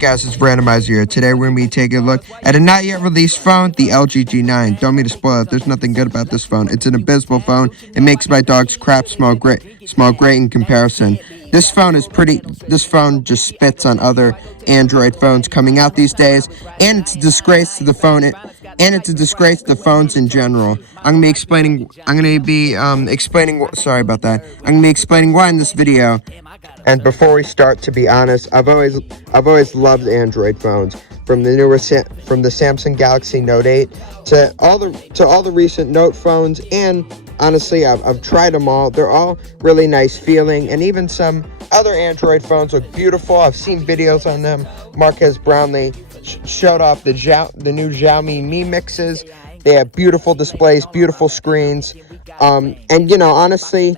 guys, it's Randomizer here. Today we're going to be taking a look at a not yet released phone, the LG G9. Don't mean to spoil it, there's nothing good about this phone. It's an abysmal phone. It makes my dog's crap smell great in comparison. This phone just spits on other Android phones coming out these days, and it's a disgrace to the phone. And it's a disgrace to phones in general. I'm going to be explaining why in this video. And before we start, to be honest, I've always loved Android phones, from the Samsung Galaxy Note 8 to all the recent Note phones, and honestly, I've tried them all. They're all really nice feeling, and even some other Android phones look beautiful. I've seen videos on them. Marques Brownlee showed off the new Xiaomi Mi Mixes. They have beautiful displays, beautiful screens, and honestly,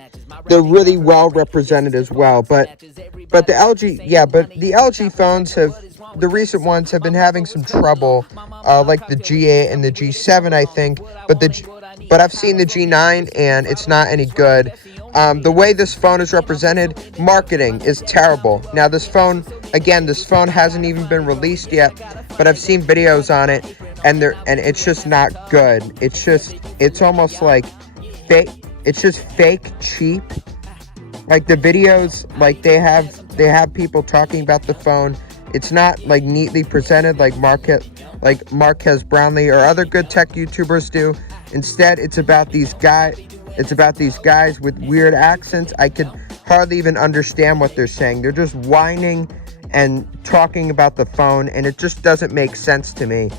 they're really well represented as well. But the LG phones the recent ones have been having some trouble, like the G8 and the G7, I think. But I've seen the G9 and it's not any good. The way this phone is represented, marketing is terrible. Now this phone hasn't even been released yet, but I've seen videos on it, and it's just not good. It's almost like fake. It's just fake cheap. Like the videos, like they have people talking about the phone. It's not like neatly presented like Marques Brownlee or other good tech YouTubers do. Instead, it's about these guys with weird accents. I could hardly even understand what they're saying. They're just whining and talking about the phone, and it just doesn't make sense to me.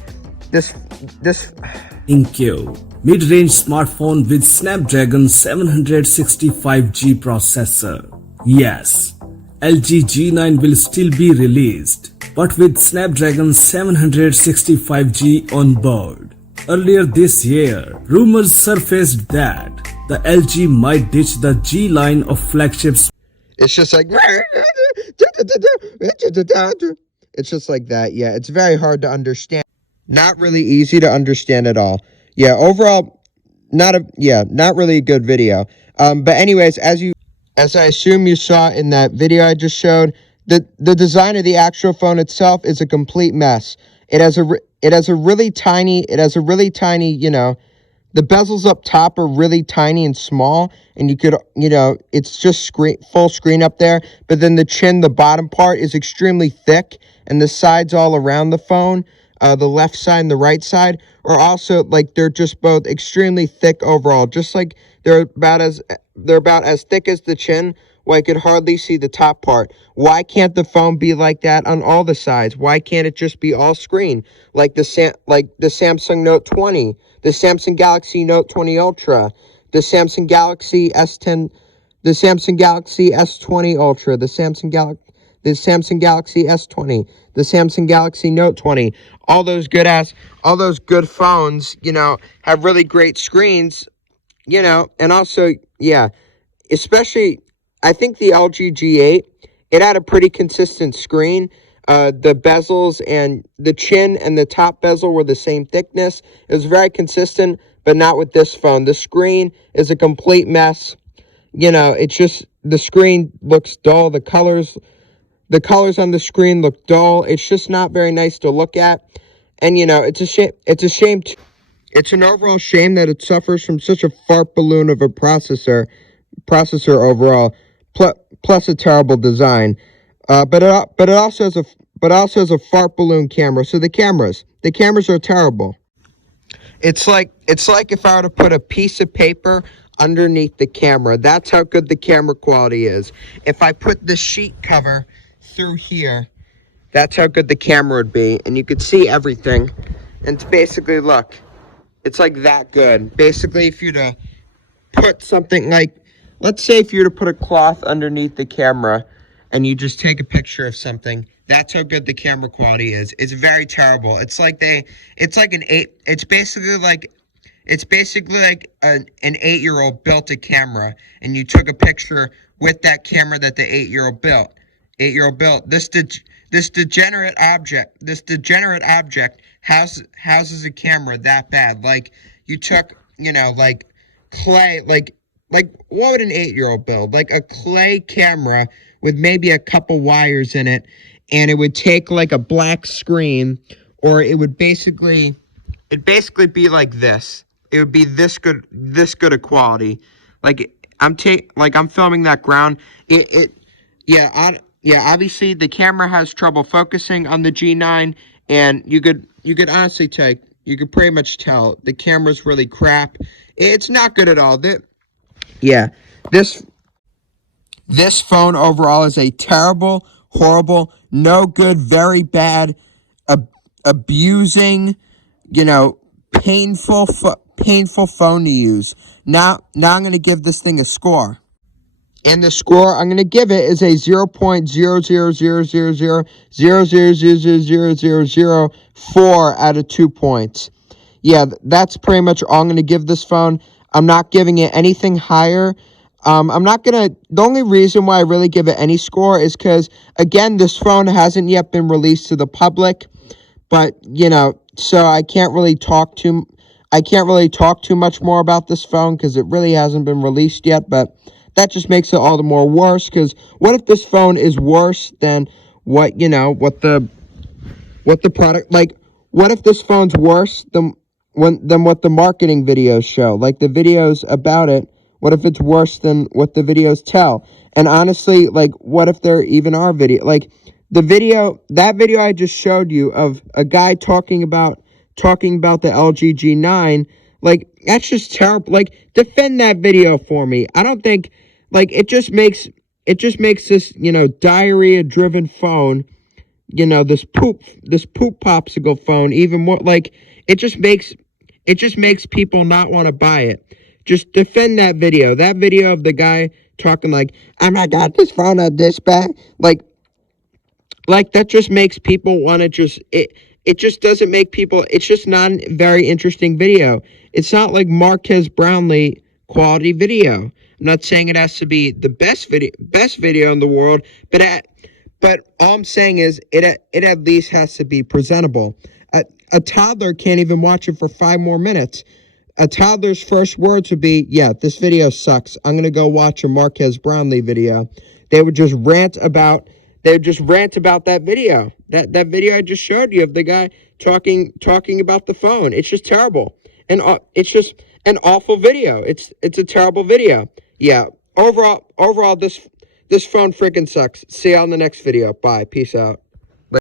InQ mid-range smartphone with Snapdragon 765G processor. Yes, LG G9 will still be released, but with Snapdragon 765G on board. Earlier this year, rumors surfaced that the LG might ditch the G line of flagships. It's just like it's just like that. Yeah, it's very hard to understand. Not really easy to understand at all. Yeah, overall, not really a good video. But anyways, as I assume you saw in that video I just showed, the design of the actual phone itself is a complete mess. It has a really tiny, the bezels up top are really tiny and small, and it's just full screen up there. But then the bottom part is extremely thick, and the sides all around the phone, the left side and the right side, are also they're just both extremely thick overall. Just like they're about as thick as the chin, where I could hardly see the top part. Why can't the phone be like that on all the sides? Why can't it just be all screen like the Samsung Note 20, the Samsung Galaxy Note 20 Ultra, the Samsung Galaxy S10, the Samsung Galaxy S20 Ultra, the Samsung Galaxy S20, the Samsung Galaxy Note 20, all those good phones, have really great screens, and also, especially, I think the LG G8, it had a pretty consistent screen. The bezels and the chin and the top bezel were the same thickness. It was very consistent, but not with this phone. The screen is a complete mess. It's just, the screen looks dull. The colors on the screen look dull. It's just not very nice to look at. And, it's a shame. It's an overall shame that it suffers from such a fart balloon of a processor overall, plus a terrible design. But it also has a fart balloon camera. So the cameras are terrible. It's like if I were to put a piece of paper underneath the camera. That's how good the camera quality is. If I put the sheet cover through here, that's how good the camera would be, and you could see everything. And it's basically, look, it's like that good. Basically, if you were to put something let's say if you were to put a cloth underneath the camera and you just take a picture of something, that's how good the camera quality is. It's very terrible. It's basically like an 8-year-old built a camera, and you took a picture with that camera that the 8-year-old built. This degenerate object houses a camera that bad. Like, you took, clay, like what would an 8-year-old build? Like a clay camera with maybe a couple wires in it, and it would take like a black screen, or it'd basically be like this. It would be this good of quality. Like I'm filming that ground. Obviously the camera has trouble focusing on the G9, and you could honestly you could pretty much tell the camera's really crap. It's not good at all. This phone overall is a terrible, horrible, no good, very bad, abusing, painful phone to use. Now I'm going to give this thing a score. And the score I'm going to give it is a 0.00000000004 out of 2 points. Yeah, that's pretty much all I'm going to give this phone. I'm not giving it anything higher. The only reason why I really give it any score is because, again, this phone hasn't yet been released to the public. But, so I can't really talk too much more about this phone because it really hasn't been released yet. But that just makes it all the more worse, because what if this phone is worse than what the product, like, what if this phone's worse than what the marketing videos show, like the videos about it? What if it's worse than what the videos tell? And honestly, like, what if there even are like that video I just showed you of a guy talking about the LG G9, like, that's just terrible. Like, defend that video for me. I don't think, like, it just makes this, diarrhea-driven phone, this poop popsicle phone even more, like, it just makes people not want to buy it. Just defend that video of the guy talking like, oh my God, this phone had this bad. Like that just makes people want to it just doesn't make people, it's just not a very interesting video. It's not like Marquez Brownlee quality video. I'm not saying it has to be the best video in the world, but all I'm saying is it at least has to be presentable. A toddler can't even watch it for 5 more minutes. A toddler's first words would be, yeah, this video sucks. I'm going to go watch a Marquez Brownlee video. They would just rant about that video. That video I just showed you of the guy talking about the phone. It's just terrible. And it's just an awful video. It's a terrible video. Yeah. Overall this phone freaking sucks. See you on the next video. Bye. Peace out.